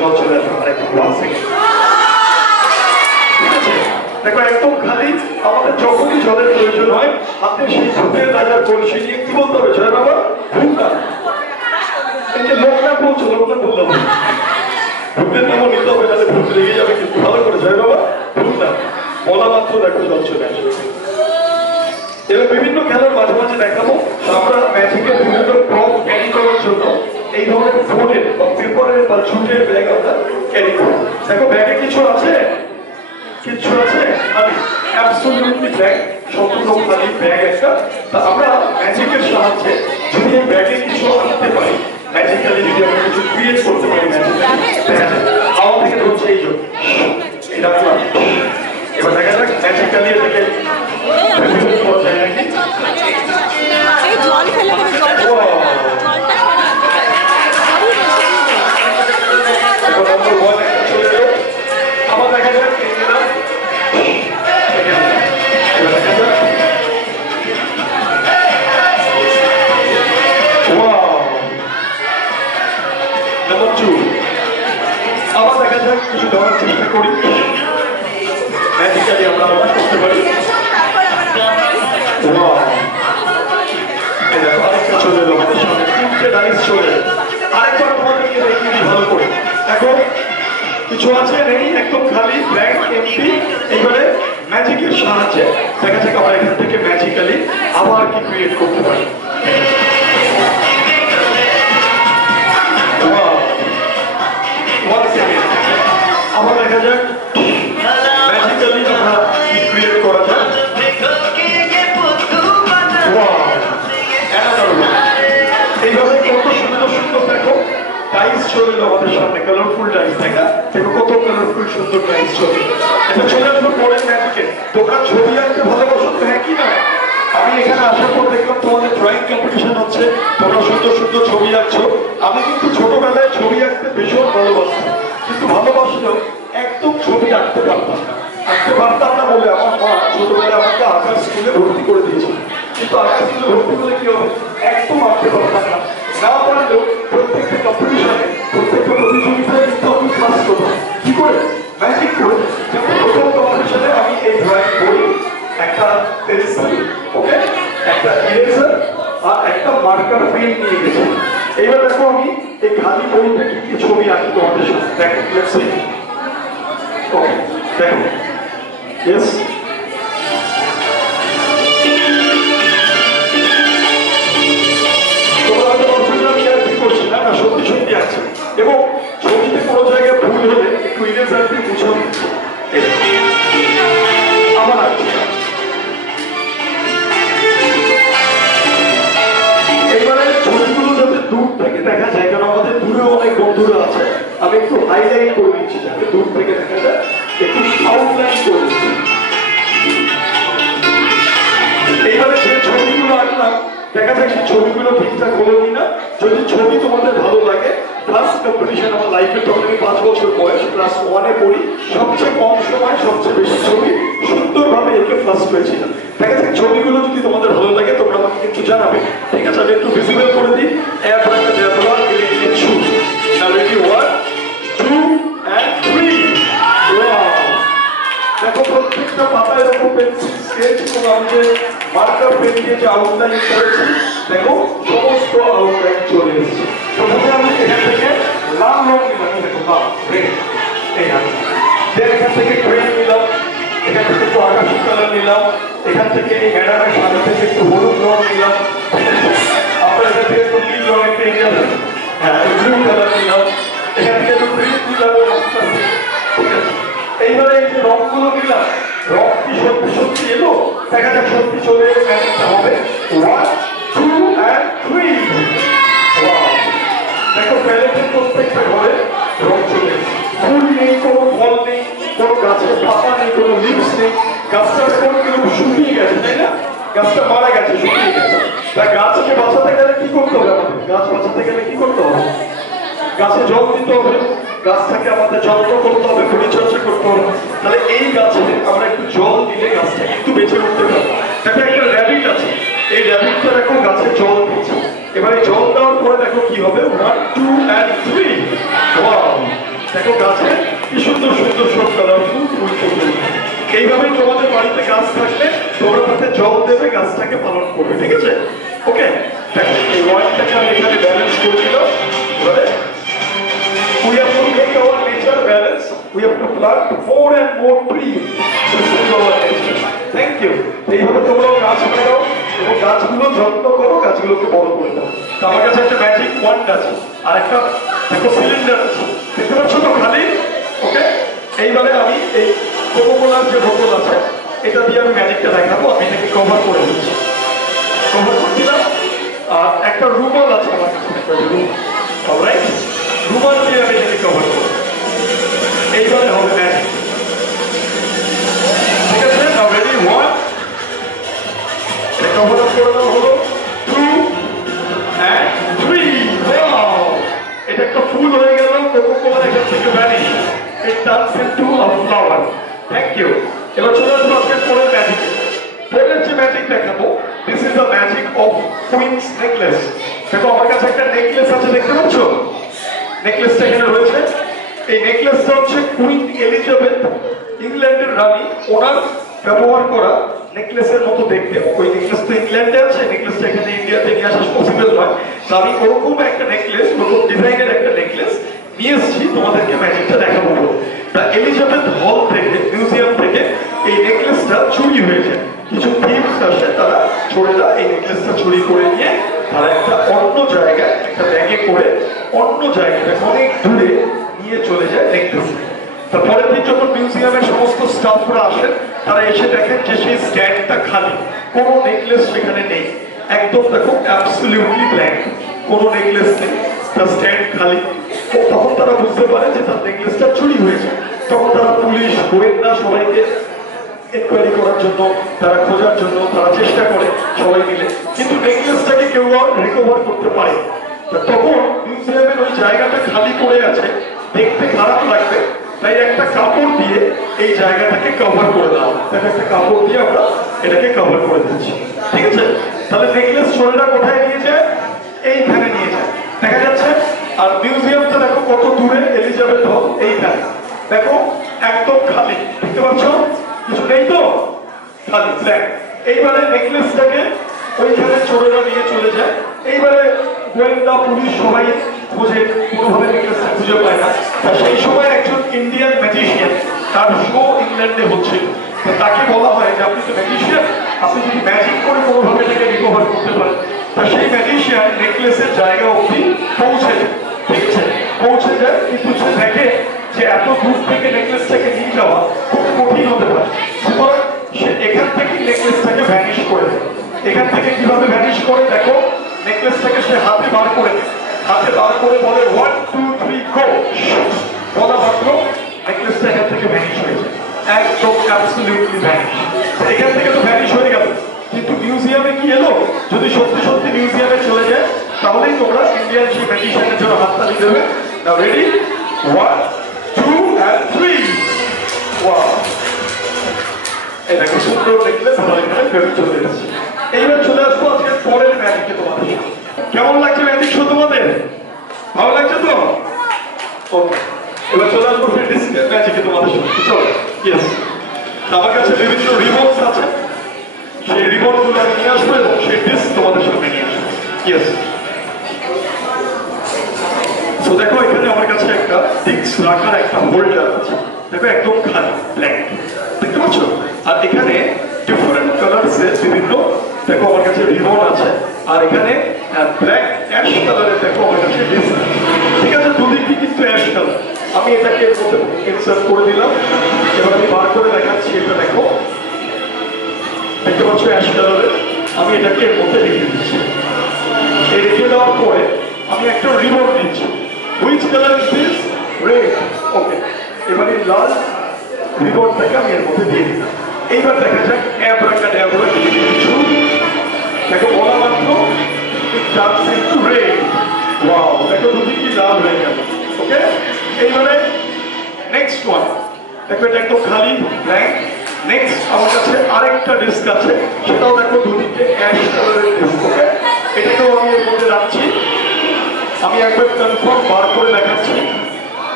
জল চলে আসবে আর একটু 1 সেকেন্ড। ঠিক আছে, দেখো একদম খালি। আমাদের যখনই জলের প্রয়োজন হয় আপনি সেই ধূপের রাজার কলসি নিয়ে কি বলতে হবে? জয় বাবা ভূতটা। এই যে লোকটা বলছো, লোকটা বললাম ভূতের নামও নিতে হবে, তাহলে ভূত লেগে যাবে। কিন্তু ভালো করে জয় বাবা ভূতটা বলা মাত্র দেখো জল চলে আসবে। এবার বিভিন্ন খেলার মাঝে মাঝে দেখাবো। আমরা ম্যাজিকের বিভিন্ন প্রপ ক্যারি করার জন্য এই ধরনের ফোনের বা পেপারের বা ঝুটের ব্যাগ আমরা ক্যারি করি। দেখো ব্যাগে কিছু আছে, কিছু আছে খালি, অ্যাবসলিউটলি ব্যাগ, সম্পূর্ণ খালি ব্যাগ একটা। তা আমরা ম্যাজিকের সাহায্যে যদি এই ব্যাগে কিছু আনতে পারি, ম্যাজিক্যালি যদি আমরা কিছু ক্রিয়েট করতে পারি, হাওয়া থেকে ধরছে এই জন্য এটা রাখলাম। এবার দেখা যাক ম্যাজিক্যালি এটাকে জল ফেলে আবার দেখা যাক নাম্বার 2। আবার দেখা যাক কিছু ধরার চেষ্টা করি, ম্যাজিক্যালি আমরা করতে পারি। চলে এলো আমাদের সামনে 3টে ডাইস চলে। আরেকবার তোমাদেরকে দেখিয়ে দিই ভালো করে। দেখো কিছু আছে নেই, একদম খালি ব্ল্যাঙ্ক এমটি। এইবারে ম্যাজিকের সাহায্যে দেখা যাক আমরা এখান থেকে ম্যাজিক্যালি আবার কি ক্রিয়েট করতে পারি। আবার দেখা যাক ম্যাজিক্যালি আমরা কি ক্রিয়েট করা যায়। এইভাবে কত সুন্দর সুন্দর দেখো ডাইস চলে এলো আমাদের সামনে, কালারফুল ডাইস। তাই না? দেখো কত কালারফুল সুন্দর ডাইস চলে। এটা চলে আসলো পরের ম্যাজিকে। তোমরা ছবি আঁকতে ভালোবাসো তো? হ্যাঁ কি না? আমি এখানে আসার পর দেখলাম তোমাদের ড্রয়িং কম্পিটিশন হচ্ছে, তোমরা সুন্দর সুন্দর ছবি আঁকছো। আমি কিন্তু ছোটবেলায় ছবি আঁকতে ভীষণ ভালোবাসতাম, কিন্তু ভালোবাসলেও একদম ছবি আঁকতে পারতাম না। আঁকতে পারতাম না বলে আমার মা ছোটবেলায় আমাকে আঁকার স্কুলে ভর্তি করে দিয়েছিল। কিন্তু আঁকার স্কুলে ভর্তি করলে কি হবে? একদম আঁকতে পারতাম না। না পারলেও প্রত্যেকটা কম্পিটিশনে, প্রত্যেকটা প্রতিযোগিতায় কিন্তু আমি ক্লাস করতাম। কি করে? ম্যাজিক করে। যেমন প্রথম কম্পিটিশনে আমি এই ড্রয়িং বই, একটা পেন্সিল, ওকে, একটা ইরেজার আর একটা মার্কার পেন নিয়ে গেছি। এইবার দেখো আমি এই খালি বইতে কি কি ছবি আঁকি তোমাদের সাথে। দেখো লেটস সি। ওকে দেখো, ইয়েস, তোমরা হয়তো ভাবছো আমি আর কি করছি। না না, সত্যি সত্যি আছে। এবং ছবিতে কোনো জায়গায় ভুল হলে একটু ইরেজার দিয়ে মুছে আমার আছে। এইবারে ছবিগুলো যাতে দূর থেকে দেখা যায়, কারণ আমাদের দূরে অনেক বন্ধুরা আছে, আমি একটু হাইলাইট করে দিচ্ছি যাতে দূর থেকে দেখা যায়, একটু আউটলাইন করে দিচ্ছি। এইবারে যে ছবিগুলো আঁকলাম দেখা যায় সেই ছবিগুলো ঠিকঠাক হলো কিনা। যদি ছবি তোমাদের ভালো লাগে, ফার্স্ট কম্পিটিশন আমার লাইফে, তখন আমি 5 বছর বয়স, ক্লাস 1-এ পড়ি, সবচেয়ে কম সময় সবচেয়ে বেশি ছবি সুন্দরভাবে এঁকে ফার্স্ট হয়েছিলাম। দেখা যায় ছবিগুলো যদি তোমাদের ভালো লাগে তোমরা আমাকে কিন্তু জানাবে। ঠিক আছে, আমি একটু ভিজিবল করে দিই। দেখো প্রত্যেকটা পাতায় দেখো পেন্সিল স্কেচ এবং আমি যে মার্কার পেন দিয়ে যে আউটলাইন করেছি, দেখো সমস্ত আউটলাইন চলে এসেছে। প্রথমে আমি এখান থেকে লাল রং নিলাম, দেখো লাল রেড, এই এখান থেকে গ্রিন নিলাম, এখান থেকে একটু আকাশি কালার নিলাম, এখান থেকে এই ম্যাডামের সামনে থেকে একটু হলুদ রং নিলাম, আপনার এখান থেকে একটু নীল রঙের পেন নিলাম, হ্যাঁ ব্লু কালার নিলাম, এখান থেকে একটু গ্রিন নিলাম। ঠিক আছে, এইবারে এই যে রংগুলো নিলাম, রং কি সত্যি সত্যি এলো? দেখা যাক সত্যি চলে এলো। ম্যাজিকটা হবে 1, 2 and 3। দেখো প্যালেটের প্রত্যেকটা ঘরে রং চলে এসেছে। ফুল নেই, কোনো ফল নেই, কোনো গাছের পাতা নেই, কোনো লিভস নেই। গাছটা এখন কিন্তু শুকিয়ে গেছে, তাই না? গাছটা মারা গেছে, শুকিয়ে গেছে। তা গাছকে বাঁচাতে গেলে কি করতে হবে আমাদের? গাছ বাঁচাতে গেলে কি করতে হবে? গাছে জল দিতে হবে, গাছটাকে আমাদের যত্ন করতে হবে, পরিচর্যা করতে হবে। তাহলে এই গাছে আমরা একটু জল দিলে গাছটা কিন্তু বেঁচে উঠতে পারবে। দেখো একটা র্যাবিট আছে, এই র্যাবিটটা দেখো গাছে জল দিচ্ছে। এবার এই জল দেওয়ার পরে দেখো কি হবে, 1, 2 and 3। দেখো গাছে কি সুন্দর সুন্দর সব কালারফুল ফুল ফুটবে। এইভাবেই তোমাদের বাড়িতে গাছ থাকলে তোমরা তাতে জল দেবে, গাছটাকে পালন করবে, ঠিক আছে? ওকে, দেখো এই ওয়ার্ডটাকে আমি এখানে ব্যালেন্স করে দিলাম। এবারে we have to make our nature balance. We have to plant more and more trees to save our nature. Thank you. এইভাবে তোমরা গাছ লাগাও এবং গাছগুলো যত্ন করো, গাছগুলোকে বড় করে দাও। তো আমার কাছে একটা ম্যাজিক ওয়ান্ড আছে আর একটা দেখো সিলিন্ডার আছে, দেখতে পাচ্ছ তো খালি? ওকে, এইবারে আমি এই কোকোকোলার যে বোতল আছে এটা দিয়ে আমি ম্যাজিকটা দেখাবো। আমি এটাকে কভার করে দিচ্ছি, কভার করে দিলাম। আর একটা রুমাল আছে আমার কাছে, অলরাইট, রুমাল দিয়ে আমি এটাকে কভার করবো। এইবারে হবে ম্যাজিক, ঠিক আছে? নাও রেডি, 1, কভার আপ করে দেওয়া হলো, 2 and 3। ওয়াও, এটা একটা ফুল হয়ে গেল। কোকোকোলা এখান থেকে vanish, it turns into a flower. Thank you. এবার চলে আসবো আজকে পরের ম্যাজিকে। পরের যে ম্যাজিক দেখাবো, this is the magic of queen's necklace. দেখো আমার কাছে একটা নেকলেস আছে, দেখতে পাচ্ছ? নেকলেসটা এখানে রয়েছে। এই নেকলেসটা হচ্ছে কুইন এলিজাবেথ, ইংল্যান্ডের রানী, ওনার ব্যবহার করা নেকলেসের মতো দেখতে। ওই নেকলেস তো ইংল্যান্ডে আছে, নেকলেসটা এখানে ইন্ডিয়াতে নিয়ে আসা পসিবল নয়। তো আমি ওরকম একটা নেকলেস, ওরকম ডিজাইনের একটা নেকলেস নিয়ে এসেছি তোমাদেরকে ম্যাজিকটা দেখাবো। তা এলিজাবেথ হল থেকে, মিউজিয়াম থেকে এই নেকলেসটা চুরি হয়েছে। কিছু থিপস আসে, তারা চোরেরা এই নেকলেসটা চুরি করে নিয়ে তারা একটা অন্য জায়গায়, একটা ব্যাগে করে অন্য জায়গায় অনেক দূরে নিয়ে চলে যায় নেকলেস। তারপরের দিন যখন মিউজিয়ামের সমস্ত স্টাফরা আসেন, তারা এসে দেখেন যে সেই স্ট্যান্ডটা খালি, কোনো নেকলেস সেখানে নেই। একদম দেখো অ্যাবসলিউটলি ব্ল্যাঙ্ক, কোনো নেকলেস নেই, তার স্ট্যান্ড খালি। তখন তারা বুঝতে পারে যে তার নেকলেসটা চুরি হয়েছে। তখন তারা পুলিশ, গোয়েন্দা সবাইকে এনকোয়ারি করার জন্য, তারা খোঁজার জন্য তারা চেষ্টা করে সবাই মিলে, কিন্তু নেকলেসটাকে কেউ আর রিকভার করতে পারে। তখন মিউজিয়ামের ওই জায়গাটা খালি পড়ে আছে, দেখতে খারাপ লাগবে, তাই একটা কাপড় দিয়ে এই জায়গাটাকে কভার করে দেওয়া। একটা কাপড় দিয়ে আমরা এটাকে কভার করে দিচ্ছি, ঠিক আছে? তাহলে নেকলেস চোরেরা কোথায় নিয়ে যায়? এইখানে নিয়ে যায়, দেখা যাচ্ছে। আর মিউজিয়ামটা দেখো কত দূরে, এলিজাবেথ হল এইখানে, দেখো একদম খালি, দেখতে পাচ্ছ? কিছু নেই তো, খালি ব্ল্যাঙ্ক। এইবারে নেকলেসটাকে ওইখানে চোরেরা নিয়ে চলে যায়। এইবারে গোয়েন্দা, পুলিশ সবাই খুঁজে, কোনোভাবে নেকলেসটা খুঁজে পায় না। তা সেই সময় একজন ইন্ডিয়ান ম্যাজিশিয়ান, তার শো ইংল্যান্ডে হচ্ছিল। তো তাকে বলা হয় যে আপনি তো ম্যাজিশিয়ান, আপনি যদি ম্যাজিক করে কোনোভাবে এটাকে রিকভার করতে পারেন। তা সেই ম্যাজিশিয়ান নেকলেসের জায়গা অবধি পৌঁছে যায়, ঠিক আছে? পৌঁছে যায়, কিন্তু সে দেখে যে এত দূর থেকে নেকলেসটাকে নিয়ে যাওয়া খুব কঠিন হতে পারে। সুতরাং সে এখান থেকে নেকলেসটাকে ভ্যানিশ করে দেয়। এখান থেকে কিভাবে ভ্যানিশ করে দেখো, নেকলেসটাকে সে হাতে বার করে দেয়, হাতে বার করে বলে 1 2 3 গো, বলা মাত্র নেকলেসটা এখান থেকে ভ্যানিশ হয়ে যায়, একদম অ্যাবসলিউটলি ভ্যানিশ। এখান থেকে তো ভ্যানিশ হয়ে গেল, কিন্তু মিউজিয়ামে কি এলো? যদি সত্যি সত্যি মিউজিয়ামে চলে যায়, তাহলেই তোমরা ইন্ডিয়ান সেই ম্যাজিশিয়ানের জন্য হাততালি দেবে। নাও রেডি, 1 2 and 3। ওয়াও, এই দেখো সুন্দর নেকলেস আমার এখানে ফেরত চলে এসেছে। এইবার চলে আসবো আজকে পরের ম্যাজিকে তোমাদের। কেমন লাগছে ম্যাজিক শো তোমাদের? ভালো লাগছে তো? ওকে, এবার চলে আসবো ডিসকের ম্যাজিকে তোমাদের সাথে। চলো, ইয়েস। আমার কাছে বিভিন্ন রিবনস আছে, সেই রিবনগুলো আমি নিয়ে আসবো এবং সেই ডিস্ক তোমাদের সামনে নিয়ে আসবো। ইয়েস। তো দেখো এখানে আমার কাছে একটা ডিস্ক রাখার একটা হোল্ডার আছে, দেখো একদম খালি ব্ল্যাঙ্ক, দেখতে পাচ্ছ? আর এখানে ডিফারেন্ট কালারসের বিভিন্ন, দেখো আমার কাছে রিবন আছে, আর এখানে ব্ল্যাক অ্যাশ কালারের দেখো আমার কাছে ডিস্ক আছে, ঠিক আছে? দুদিকই কিন্তু অ্যাশ কালার। আমি এটাকে এর মধ্যে ইনসার্ট করে দিলাম। এবার আমি বার করে দেখাচ্ছি, এটা দেখো, দেখতে পাচ্ছ অ্যাশ কালারের। আমি এটাকে এর মধ্যে রেখে দিচ্ছি। এই রেখে দেওয়ার পরে আমি একটা রিবন নিচ্ছি। Which colour is this? Red. Okay, এবার এই লাল রিবনটাকে আমি এর মধ্যে দিয়ে দিলাম। এইবার দেখা যাক অ্যাব্রাকাডাব্রা কিছু, দেখো বলা মাত্র টার্নস ইনটু রেড। ওয়াও, দেখো দুদিকই লাল হয়ে গেল। ওকে, এইবারে নেক্সট ওয়ান, দেখো এটা একদম খালি ব্ল্যাঙ্ক। নেক্সট আমার কাছে আরেকটা ডিস্ক আছে, সেটাও দেখো দুদিকে অ্যাশ কালারের ডিস্ক। ওকে, এটাকেও আমি এর মধ্যে রাখছি। আমি একবার কনফার্ম বার করে দেখাচ্ছি।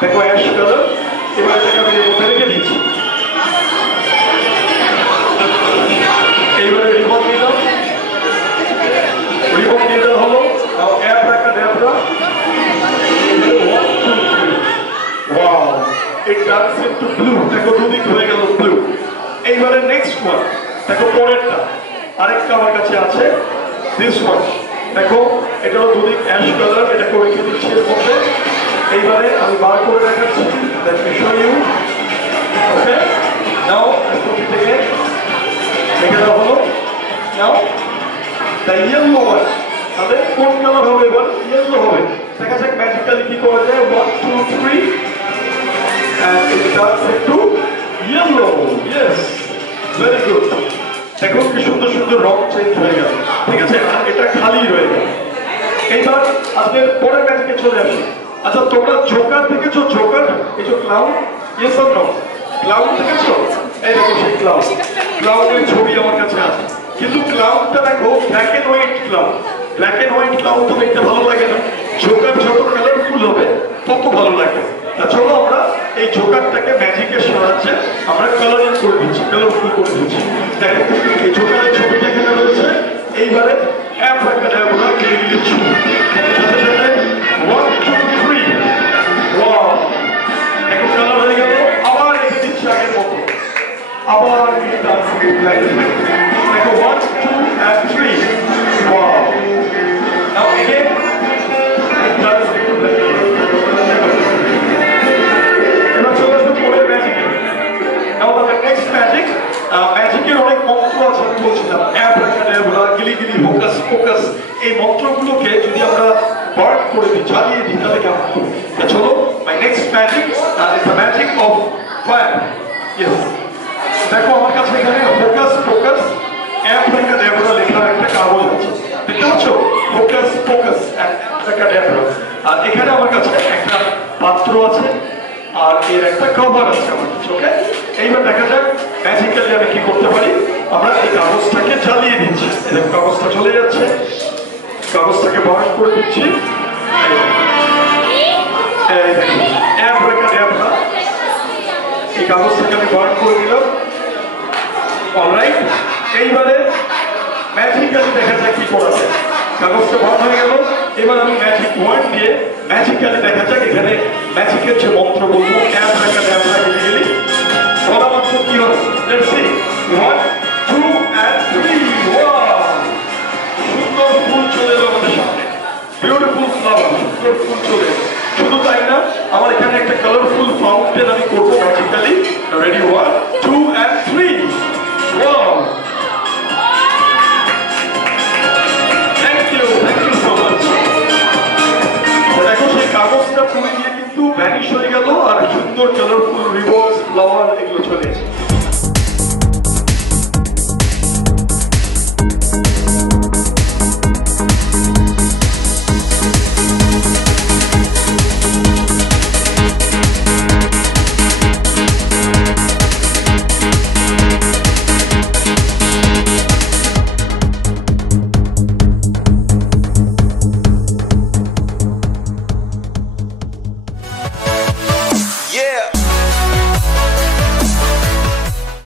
দেখো অ্যাশ কালার। এবার এটাকে আমি এর মধ্যে রেখে দিচ্ছি। এইবারে রিবন দিলাম, রিবন দিয়ে দেওয়া হলো। Abracadabra. 1, 2, 3. Wow! It turns into blue. দেখো দুদিক হয়ে গেল ব্লু। এইবারে নেক্সট ওয়ান, দেখো পরেরটা আরেকটা আমার কাছে আছে। দিস ওয়ান দেখো, এটা হলো দুদিক অ্যাশ কালার। এটাকে রেখে দিচ্ছি এর মধ্যে। এইবারে আমি বার করে দেখাচ্ছি। Let me show you. Okay? Now, থেকে রেখে দেওয়া হলো। Now, the yellow one. তাহলে কোন কালার হবে? এবার ইয়েলো হবে। দেখা যাক ম্যাজিক্যালি কি করা যায়। 1, 2, 3 and it turns into yellow. Yes, very good. দেখো কি সুন্দর সুন্দর রং চেঞ্জ হয়ে গেল। ঠিক আছে, আর এটা খালি রয়ে গেল। এইবার আজকের পরের ম্যাজিকে চলে আসি। আচ্ছা, তোমরা জোকার দেখেছো? জোকার, এই যে clown, yes or no? Clown দেখেছো? এই দেখো সেই ক্লাউন। ক্লাউনের ছবি আমার কাছে আছে, কিন্তু ক্লাউনটা দেখো black and white clown. Black and white clown তো দেখতে ভালো লাগে না। জোকার যত কালারফুল হবে তত ভালো লাগে। চলো আমরা এই জোকারটাকে ম্যাজিকের সাহায্যে আমরা কালারিং করে দিচ্ছি, কালারফুল করে দিচ্ছি। দেখো এই জোকারের ছবিটা এখানে রয়েছে। এইবারে অ্যাব্রাকাডাবরা দিয়ে দিচ্ছি। সাথে সাথে 1, 2, 3 ওয়াও, দেখো কালার হয়ে গেল। আবার রেখে দিচ্ছি আগের মতো। আবার দেখো 1, 2 and 3 wow. Now again, it turns into black. এবার চলে আসবে পরের ম্যাজিকে। Now the next magic, ম্যাজিকের অনেক মন্ত্র আছে আমি বলছিলাম। অ্যাব্রাকাডাবরা, গিলিগিলি, হোকাস পোকাস, এই মন্ত্রগুলোকে যদি আমরা বার্ন করে দিই, জ্বালিয়ে দিই, তাহলে কেমন হবে? চলো, my next magic is the magic of fire. Yes. দেখো আমার কাছে এখানে হোকাস পোকাস অ্যাব্রাকাডাবরা লেখা একটা কাগজ আছে। দেখতে পাচ্ছ? হোকাস পোকাস অ্যাব্রাকাডাবরা। আর এখানে আমার কাছে একটা পাত্র আছে, আর এর একটা কভার আছে আমার কাছে। ওকে, এইবার দেখা যাক ম্যাজিক্যালি আমি কি করতে পারি। আমরা এই কাগজটাকে জ্বালিয়ে দিচ্ছি। এরকম কাগজটা চলে যাচ্ছে, কাগজটাকে বার্ন করে দিচ্ছি। অ্যাব্রাকাডাবরা, এই কাগজটাকে আমি বার্ন করে দিলাম। অলরাইট, এইবারে ম্যাজিক্যালি দেখা যাক কি করা যায়। কাগজটা বার্ন হয়ে গেল। এবার আমি ম্যাজিক ওয়ার্ড দিয়ে ম্যাজিক্যালি দেখা যাক এখানে ম্যাজিকের যে মন্ত্র বলবো। অ্যাব্রাকাডাবরা গিলিগিলি বলা মাত্র কি হবে? Let's see. 1, 2 and 3 ওয়াও, সুন্দর ফুল চলে এলো আমাদের সামনে। বিউটিফুল ফ্লাওয়ার, সুন্দর ফুল চলে এলো। শুধু তাই না, আমার এখানে একটা কালারফুল ফাউন্টেন আমি করবো ম্যাজিক্যালি। রেডি? 1, 2 and 3 wow. কাগজটা পুড়ে গিয়ে কিন্তু ভ্যানিশ হয়ে গেল, আর সুন্দর কালারফুল রিবনস, ফ্লাওয়ার এগুলো চলে এসেছে।